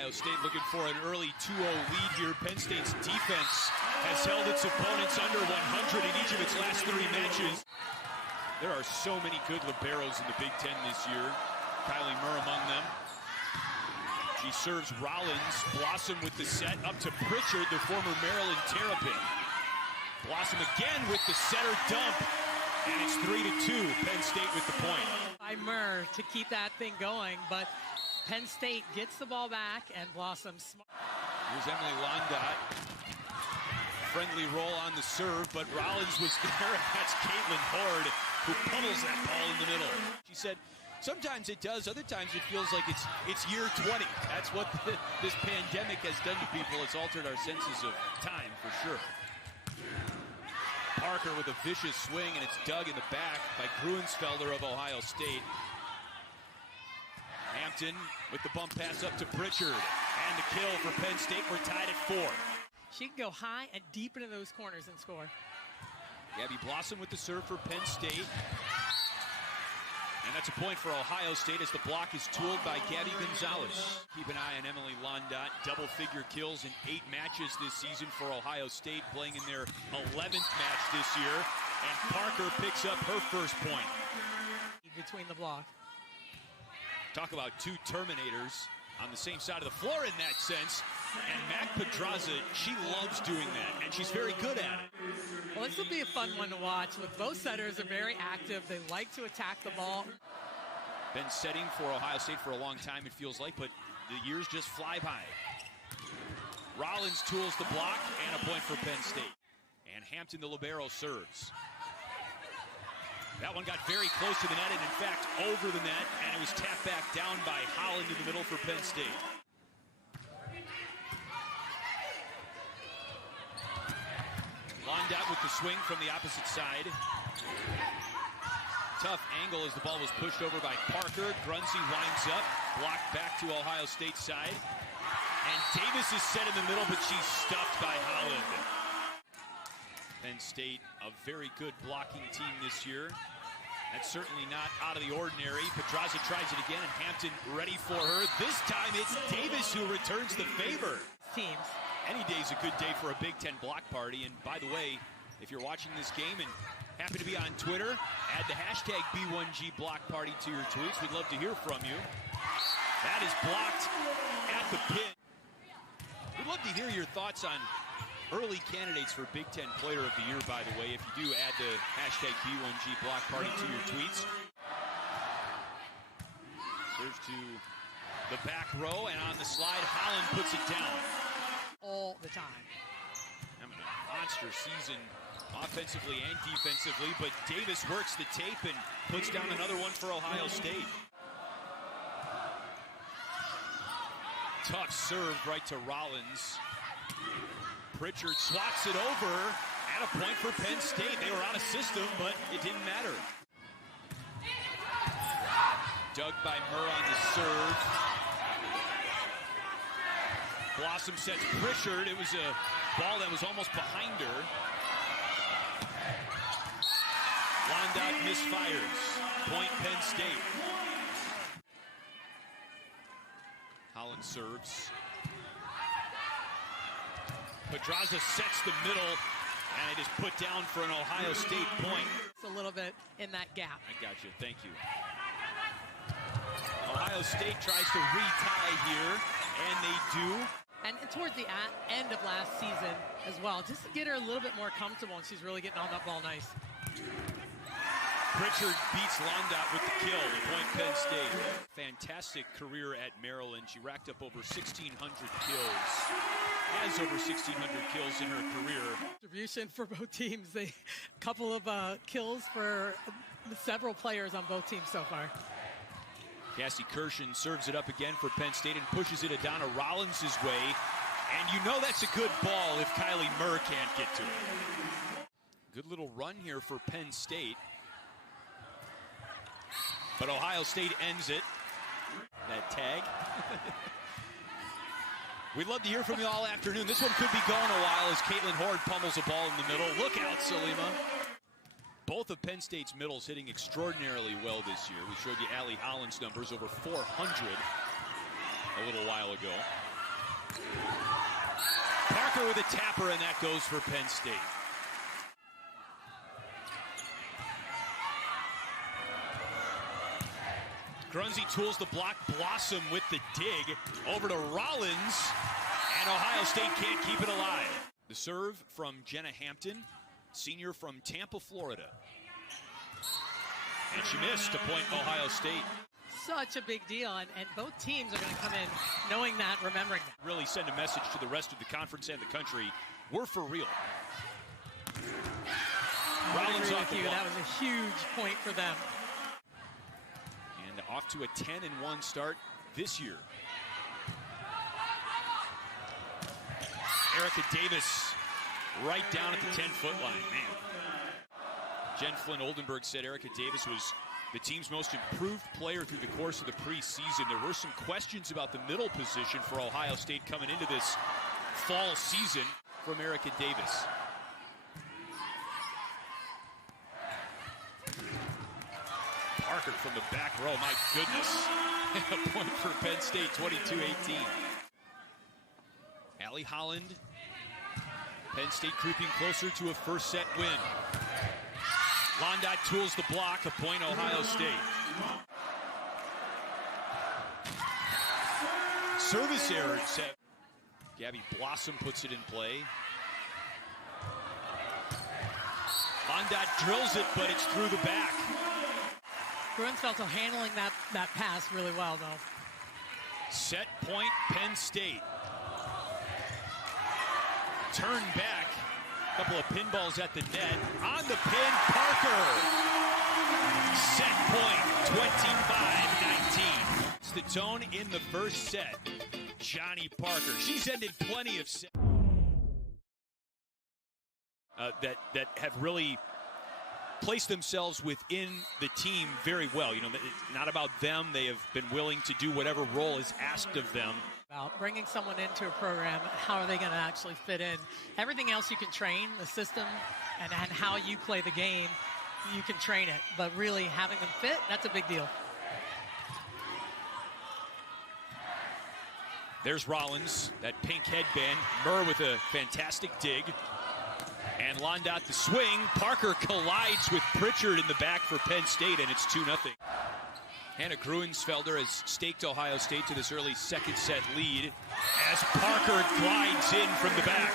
Ohio State looking for an early 2-0 lead here. Penn State's defense has held its opponents under 100 in each of its last 3 matches. There are so many good liberos in the Big Ten this year. Kylie Murr among them. She serves Rollins. Blossom with the set up to Pritchard, the former Maryland Terrapin. Blossom again with the setter dump. And it's 3-2. Penn State with the point. By Murr to keep that thing going, but Penn State gets the ball back and Blossom's smart. Here's Emily Londot. Friendly roll on the serve, but Rollins was there, and that's Caitlin Hord who pummels that ball in the middle. She said, sometimes it does, other times it feels like it's year 20. That's what this pandemic has done to people. It's altered our senses of time, for sure. Parker with a vicious swing, and it's dug in the back by Gruensfelder of Ohio State. Hampton with the bump pass up to Pritchard. And the kill for Penn State. We're tied at 4. She can go high and deep into those corners and score. Gabby Blossom with the serve for Penn State. And that's a point for Ohio State as the block is tooled by Gabby Gonzalez. Keep an eye on Emily Londot. Double-figure kills in 8 matches this season for Ohio State, playing in their 11th match this year. And Parker picks up her first point. Between the block. Talk about 2 Terminators on the same side of the floor in that sense. And Mac Pedraza, she loves doing that, and she's very good at it. Well, this will be a fun one to watch. With both setters are very active. They like to attack the ball. Been setting for Ohio State for a long time, it feels like, but the years just fly by. Rollins tools the block, and a point for Penn State. And Hampton, the libero, serves. That one got very close to the net, and in fact, over the net, and it was tapped back down by Holland in the middle for Penn State. Londot with the swing from the opposite side. Tough angle as the ball was pushed over by Parker. Grunzy winds up, blocked back to Ohio State's side. And Davis is set in the middle, but she's stuffed by Holland. Penn State, a very good blocking team this year. That's certainly not out of the ordinary. Pedraza tries it again, and Hampton ready for her. This time it's Davis who returns the favor. Teams. Any day's a good day for a Big Ten block party. And by the way, if you're watching this game and happen to be on Twitter, add the hashtag B1G block party to your tweets. We'd love to hear from you. That is blocked at the pin. We'd love to hear your thoughts on early candidates for Big Ten Player of the Year, by the way, if you do add the hashtag B1G block party to your tweets. Serves to the back row, and on the slide, Holland puts it down. All the time. Having a monster season offensively and defensively, but Davis works the tape and puts down another one for Ohio State. Tough serve right to Rollins. Pritchard swats it over, and a point for Penn State. They were out of system, but it didn't matter. Dug by Murr on the serve. Blossom sets Pritchard. It was a ball that was almost behind her. Londot misfires. Point Penn State. Holland serves. Pedraza sets the middle, and it is put down for an Ohio State point. It's a little bit in that gap. I got you. Thank you. Ohio State tries to retie here, and they do. And towards the end of last season as well, just to get her a little bit more comfortable, and she's really getting on that ball nice. Pritchard beats Londot with the kill to point Penn State. Fantastic career at Maryland. She racked up over 1,600 kills. Has over 1,600 kills in her career. Distribution for both teams. A couple of kills for several players on both teams so far. Cassie Kirshen serves it up again for Penn State and pushes it Adana Rollins' way. And you know that's a good ball if Kylie Murr can't get to it. Good little run here for Penn State. But Ohio State ends it. That tag. We'd love to hear from you all afternoon. This one could be going a while as Caitlin Hord pummels a ball in the middle. Look out, Salima. Both of Penn State's middles hitting extraordinarily well this year. We showed you Allie Holland's numbers, over 400 a little while ago. Parker with a tapper, and that goes for Penn State. Grunzy tools the block. Blossom with the dig. Over to Rollins. And Ohio State can't keep it alive. The serve from Jenna Hampton, senior from Tampa, Florida. And she missed to point Ohio State. Such a big deal, and both teams are going to come in knowing that, remembering that. Really send a message to the rest of the conference and the country. We're for real. I agree with you. That was a huge point for them. And off to a 10-1 start this year. Erica Davis right down at the 10-foot line. Man. Jen Flynn Oldenburg said Erica Davis was the team's most improved player through the course of the preseason. There were some questions about the middle position for Ohio State coming into this fall season from Erica Davis. Parker from the back row, my goodness. A point for Penn State, 22-18. Allie Holland, Penn State creeping closer to a first set win. Londot tools the block, a point Ohio State. Service error set. Gabby Blossom puts it in play. Londot drills it, but it's through the back. Gruensfeld's handling that pass really well, though. Set point, Penn State. Turn back. A couple of pinballs at the net. On the pin, Parker. Set point, 25-19. It's the tone in the first set. Johnny Parker. She's ended plenty of sets that have really placed themselves within the team very well. You know, it's not about them. They have been willing to do whatever role is asked of them. About bringing someone into a program, how are they going to actually fit in? Everything else you can train, the system and how you play the game, you can train it. But really having them fit, that's a big deal. There's Rollins, that pink headband. Murr with a fantastic dig. And Londot the swing. Parker collides with Pritchard in the back for Penn State, and it's 2-0. Hannah Gruensfelder has staked Ohio State to this early second set lead as Parker glides in from the back.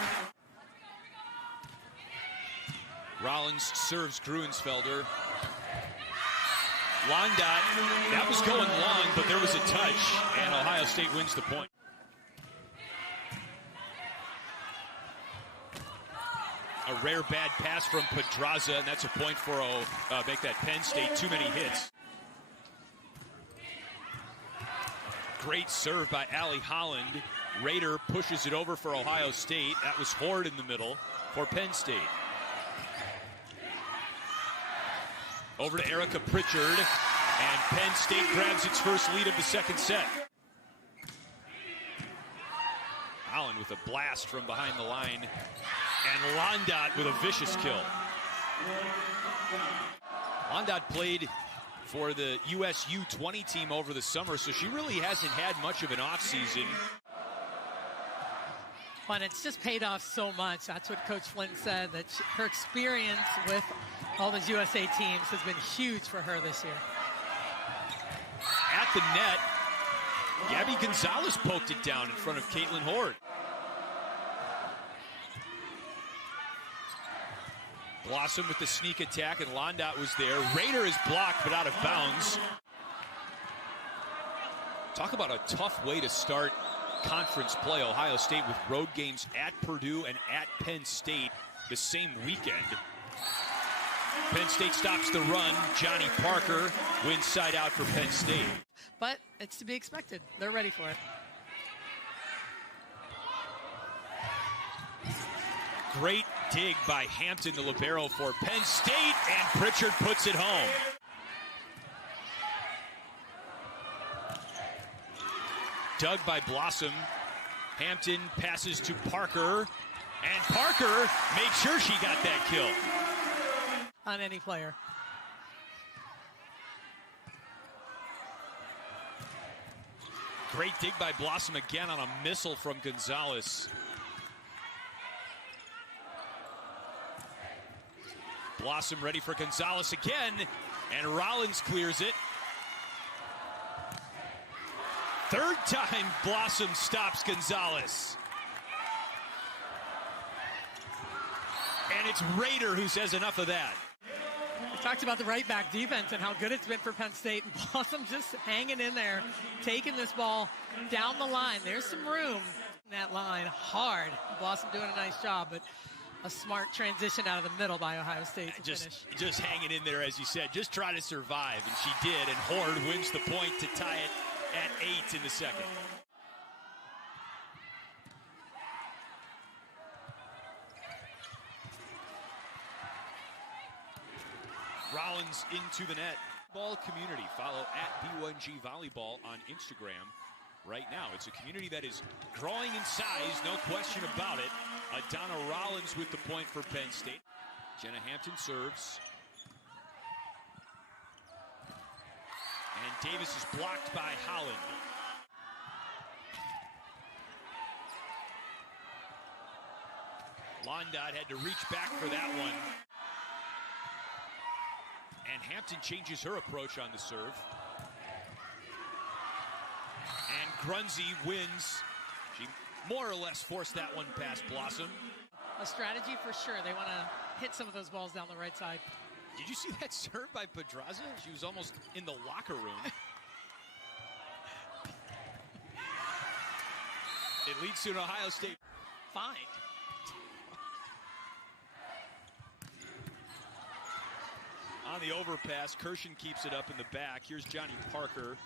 Rollins serves Gruensfelder. Londot, that was going long, but there was a touch, and Ohio State wins the point. A rare bad pass from Pedraza, and that's a point for make that Penn State. Too many hits. Great serve by Allie Holland. Rader pushes it over for Ohio State. That was Ford in the middle for Penn State. Over to Erica Pritchard, and Penn State grabs its first lead of the second set. Holland with a blast from behind the line. And Londot with a vicious kill. Londot played for the US U20 team over the summer, so she really hasn't had much of an offseason. But it's just paid off so much. That's what Coach Flynn said, that her experience with all those USA teams has been huge for her this year. At the net, Gabby Gonzalez poked it down in front of Caitlin Horde. Blossom with the sneak attack, and Londot was there. Rader is blocked, but out of bounds. Talk about a tough way to start conference play. Ohio State with road games at Purdue and at Penn State the same weekend. Penn State stops the run. Johnny Parker wins side out for Penn State. But it's to be expected. They're ready for it. Great dig by Hampton, the libero for Penn State, and Pritchard puts it home. Dug by Blossom. Hampton passes to Parker, and Parker made sure she got that kill. On any player. Great dig by Blossom again on a missile from Gonzalez. Blossom ready for Gonzalez again, and Rollins clears it. Third time Blossom stops Gonzalez. And it's Rader who says enough of that. We talked about the right back defense and how good it's been for Penn State. Blossom just hanging in there, taking this ball down the line. There's some room in that line. Hard. Blossom doing a nice job, but a smart transition out of the middle by Ohio State to finish. Just hanging in there, as you said. Just try to survive, and she did. And Horde wins the point to tie it at 8 in the second. Rollins into the net. Ball community. Follow at B1G Volleyball on Instagram right now. It's a community that is growing in size, no question about it. Adana Rollins with the point for Penn State. Jenna Hampton serves. And Davis is blocked by Holland. Londot had to reach back for that one. And Hampton changes her approach on the serve. And Grunzy wins. She more or less forced that one past Blossom. A strategy for sure. They want to hit some of those balls down the right side. Did you see that serve by Pedraza? She was almost in the locker room. It leads to an Ohio State find. On the overpass, Kirshen keeps it up in the back. Here's Johnny Parker.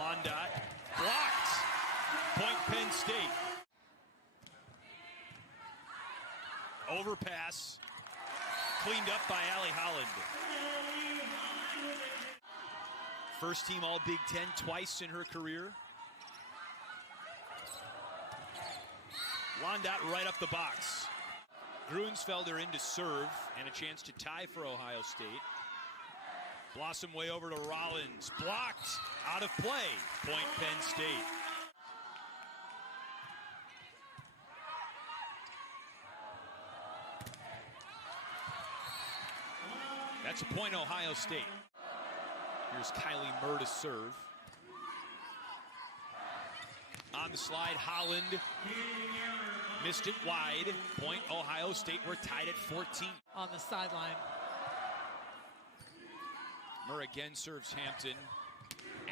Londot blocked. Point Penn State. Overpass. Cleaned up by Allie Holland. First team All Big Ten twice in her career. Londot right up the box. Gruensfelder in to serve, and a chance to tie for Ohio State. Blossom way over to Rollins. Blocked. Out of play. Point Penn State. That's a point Ohio State. Here's Kylie Murr to serve. On the slide, Holland missed it wide. Point Ohio State. We're tied at 14. On the sideline. Murr again serves Hampton.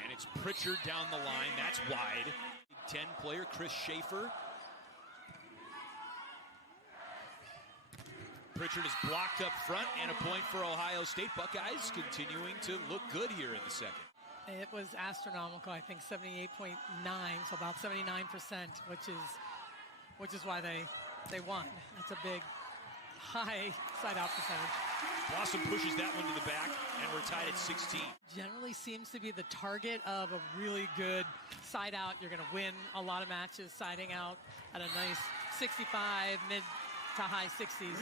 And it's Pritchard down the line. That's wide. Big Ten player Chris Schaefer. Pritchard is blocked up front, and a point for Ohio State. Buckeyes continuing to look good here in the second. It was astronomical, I think 78.9, so about 79%, which is why they won. That's a big, high side-out percentage. Blossom pushes that one to the back, and we're tied at 16. Generally seems to be the target of a really good side-out. You're going to win a lot of matches siding out at a nice 65, mid to high 60s.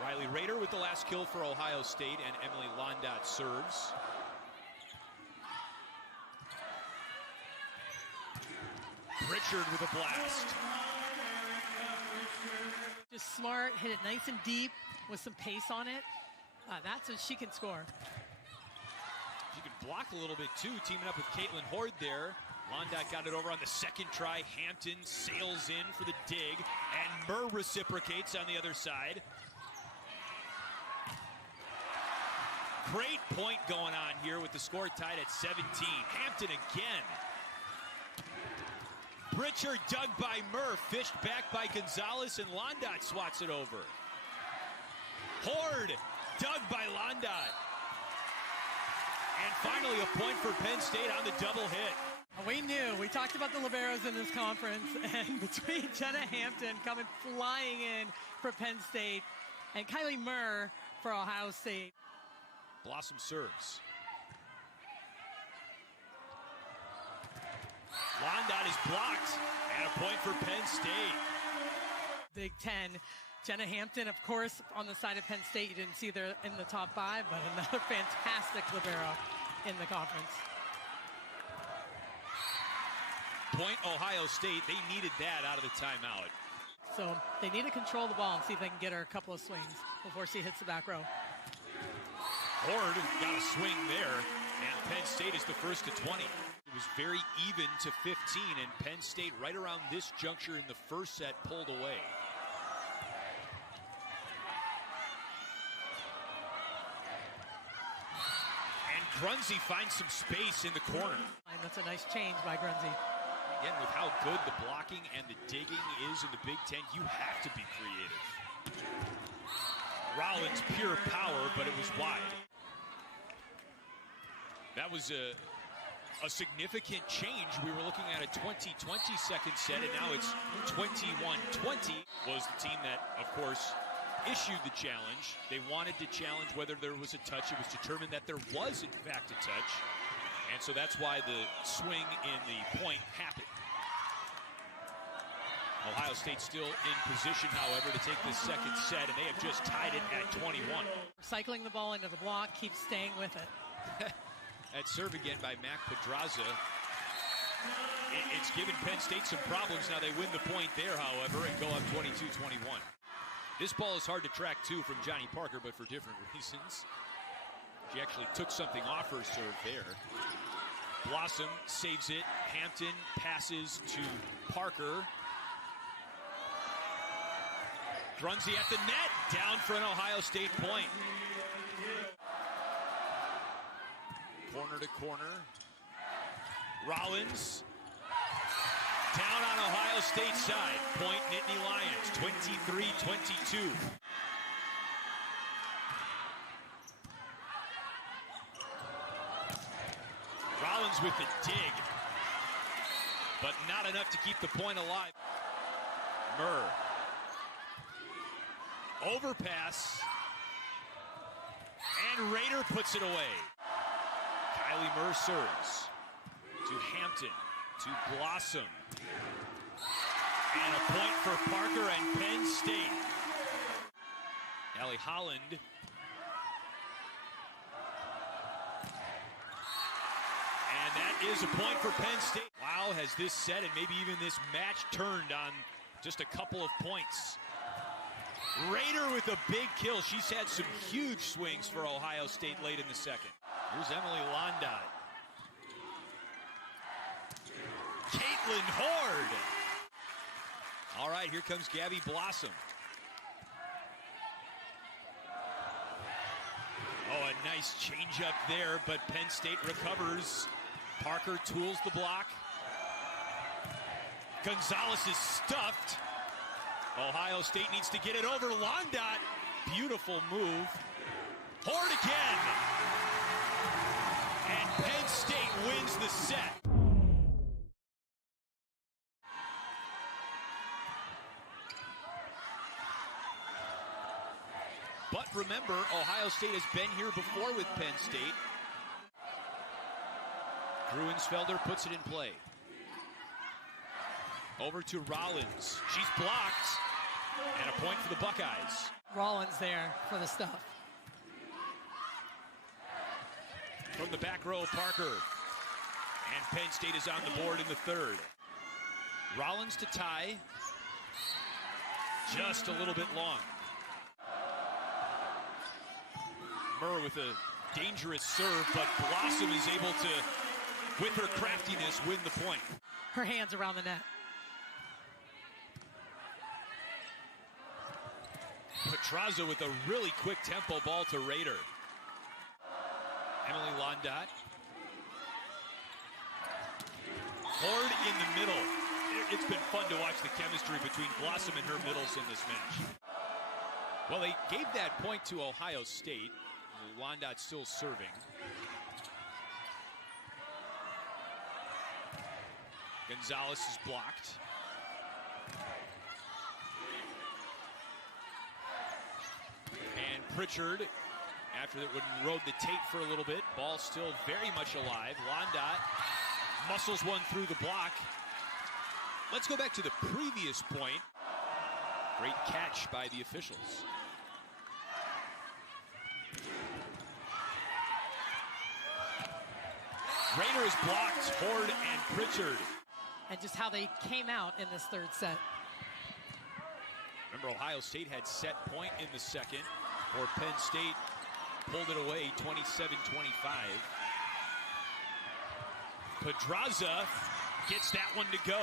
Riley Rader with the last kill for Ohio State, and Emily Londot serves. Pritchard with a blast. Just smart, hit it nice and deep with some pace on it. That's what she can score. She can block a little bit too, teaming up with Caitlin Horde there. Londot got it over on the second try. Hampton sails in for the dig, and Murr reciprocates on the other side. Great point going on here with the score tied at 17. Hampton again. Pritchard dug by Murr, fished back by Gonzalez, and Londot swats it over. Horde dug by Londot. And finally a point for Penn State on the double hit. We knew. We talked about the liberos in this conference, and between Jenna Hampton coming flying in for Penn State and Kylie Murr for Ohio State. Blossom serves. Londot is blocked, and a point for Penn State. Big Ten. Jenna Hampton, of course, on the side of Penn State. You didn't see there in the top 5, but another fantastic libero in the conference. point, Ohio State. They needed that out of the timeout. So they need to control the ball and see if they can get her a couple of swings before she hits the back row. Horde got a swing there, and Penn State is the first to 20. It was very even to 15, and Penn State right around this juncture in the first set pulled away. And Grunzy finds some space in the corner. And that's a nice change by Grunzy. Again, with how good the blocking and the digging is in the Big Ten, you have to be creative. Rollins, pure power, but it was wide. That was a significant change. We were looking at a 20-20 second set, and now it's 21-20. Was the team that, of course, issued the challenge. They wanted to challenge whether there was a touch. It was determined that there was, in fact, a touch. And so that's why the swing in the point happened. Ohio State still in position, however, to take this second set, and they have just tied it at 21. Cycling the ball into the block, keep staying with it. At serve again by Mac Pedraza. It's given Penn State some problems. Now they win the point there, however, and go up 22-21. This ball is hard to track, too, from Johnny Parker, but for different reasons. She actually took something off her serve there. Blossom saves it. Hampton passes to Parker. Grunzy at the net. Down for an Ohio State point. Corner to corner. Rollins. Down on Ohio State's side. Point Nittany Lions. 23-22. Rollins with the dig, but not enough to keep the point alive. Murr. Overpass. And Rader puts it away. Kylie Murr serves to Hampton, to Blossom. And a point for Parker and Penn State. Allie Holland. And that is a point for Penn State. Wow, has this set and maybe even this match turned on just a couple of points. Rader with a big kill. She's had some huge swings for Ohio State late in the second. Here's Emily Londot. Caitlin Horde. All right, here comes Gabby Blossom. Oh, a nice change up there, but Penn State recovers. Parker tools the block. Gonzalez is stuffed. Ohio State needs to get it over. Londot, beautiful move. Horde again. And Penn State wins the set. But remember, Ohio State has been here before with Penn State. Gruensfelder puts it in play. Over to Rollins. She's blocked. And a point for the Buckeyes. Rollins there for the stuff. From the back row, Parker. And Penn State is on the board in the third. Rollins to tie. Just a little bit long. Murr with a dangerous serve, but Blossom is able to, with her craftiness, win the point. Her hands around the net. Petraza with a really quick tempo ball to Rader. Emily Londot. Horde in the middle. It's been fun to watch the chemistry between Blossom and her middles in this match. Well, they gave that point to Ohio State. Londot still serving. Gonzalez is blocked. And Pritchard, after that, would rode the tape for a little bit. Ball still very much alive. Londot muscles one through the block. Let's go back to the previous point. Great catch by the officials. Rader is blocked. Horde and Pritchard. and just how they came out in this third set. Remember, Ohio State had set point in the second, or Penn State pulled it away 27-25. Pedraza gets that one to go.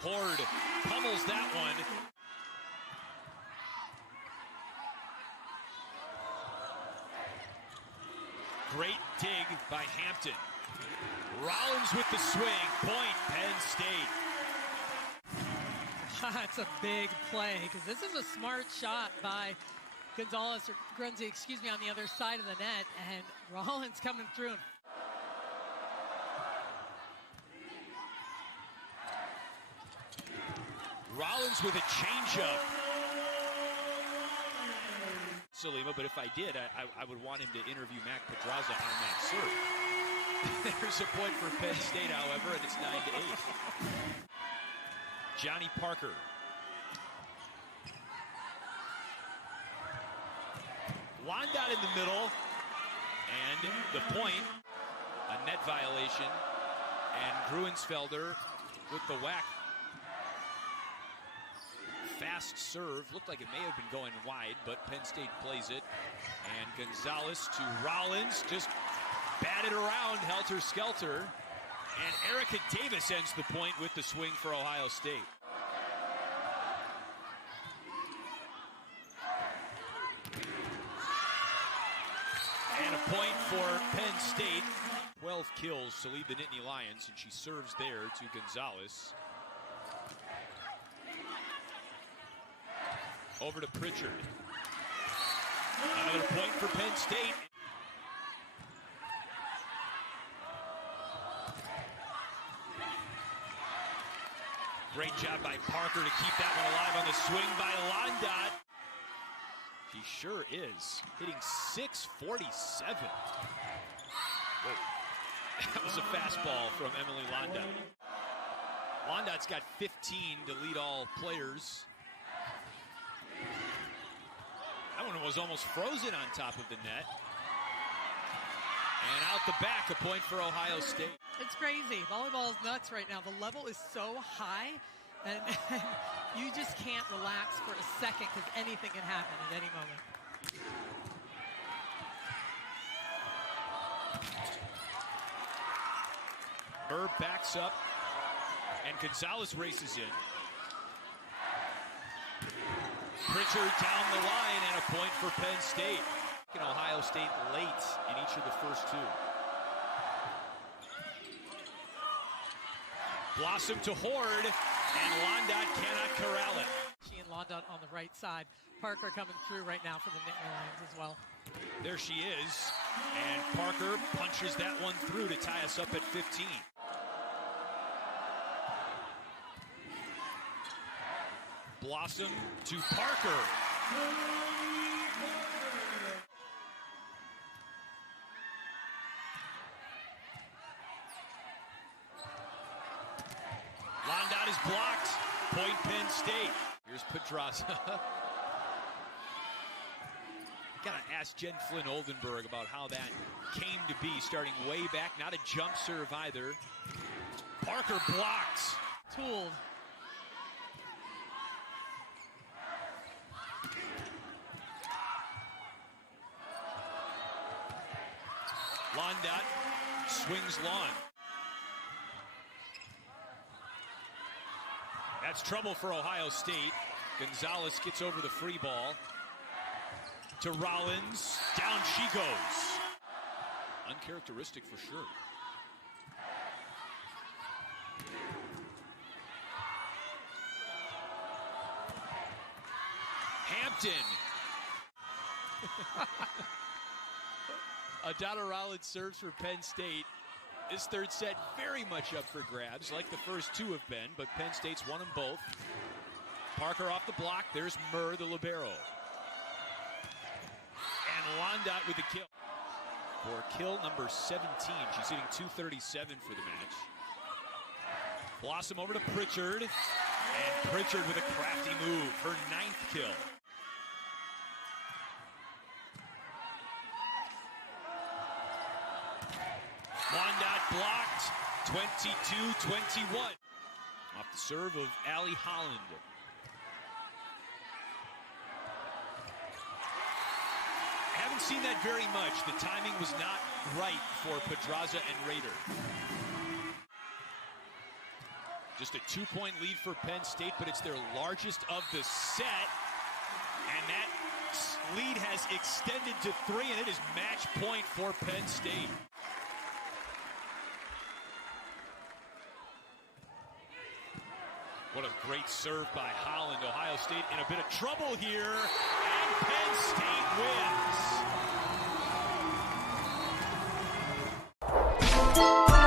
Horde pummels that one. Great dig by Hampton. Rollins with the swing. Point, Penn State. That's a big play, because this is a smart shot by Gonzalez, or Grunzi, excuse me, on the other side of the net, and Rollins coming through. Rollins with a changeup. Salima, but if I did, I would want him to interview Mac Pedraza on that serve. There's a point for Penn State, however, and it's 9-8. Johnny Parker. Londot in the middle, and the point, a net violation, and Gruensfelder with the whack. Fast serve, looked like it may have been going wide, but Penn State plays it. And Gonzalez to Rollins, just batted around, helter-skelter. And Erica Davis ends the point with the swing for Ohio State. And a point for Penn State. 12 kills to lead the Nittany Lions, and she serves there to Gonzalez. Over to Pritchard. Another point for Penn State. Great job by Parker to keep that one alive on the swing by Londot. He sure is. Hitting .647. Whoa. That was a fastball from Emily Londot. Londot's got 15 to lead all players. That one was almost frozen on top of the net. And out the back, a point for Ohio State. It's crazy. Volleyball is nuts right now. The level is so high, and you just can't relax for a second, because anything can happen at any moment. Burr backs up, and Gonzalez races in. Pritchard down the line, and a point for Penn State. And Ohio State late in each of the first two. Blossom to Horde, and Londot cannot corral it. She and Londot on the right side. Parker coming through right now for the Nittany Lions as well. There she is, and Parker punches that one through to tie us up at 15. Blossom to Parker. Londot is blocked. Point Penn State. Here's Pedraza. Gotta ask Jen Flynn Oldenburg about how that came to be, starting way back. Not a jump serve either. Parker blocked. Tooled. Londot swings long. That's trouble for Ohio State. Gonzalez gets over the free ball to Rollins. Down she goes. Uncharacteristic for sure. Hampton. Adana Rollins serves for Penn State. This third set very much up for grabs, like the first two have been, but Penn State's won them both. Parker off the block. There's Murr, the libero. And Londot with the kill. For kill number 17. She's hitting .237 for the match. Blossom over to Pritchard. And Pritchard with a crafty move. Her 9th kill. 22-21. Off the serve of Allie Holland. Haven't seen that very much. The timing was not right for Pedraza and Rader. Just a 2-point lead for Penn State, but it's their largest of the set. And that lead has extended to 3, and it is match point for Penn State. What a great serve by Holland. Ohio State in a bit of trouble here, and Penn State wins.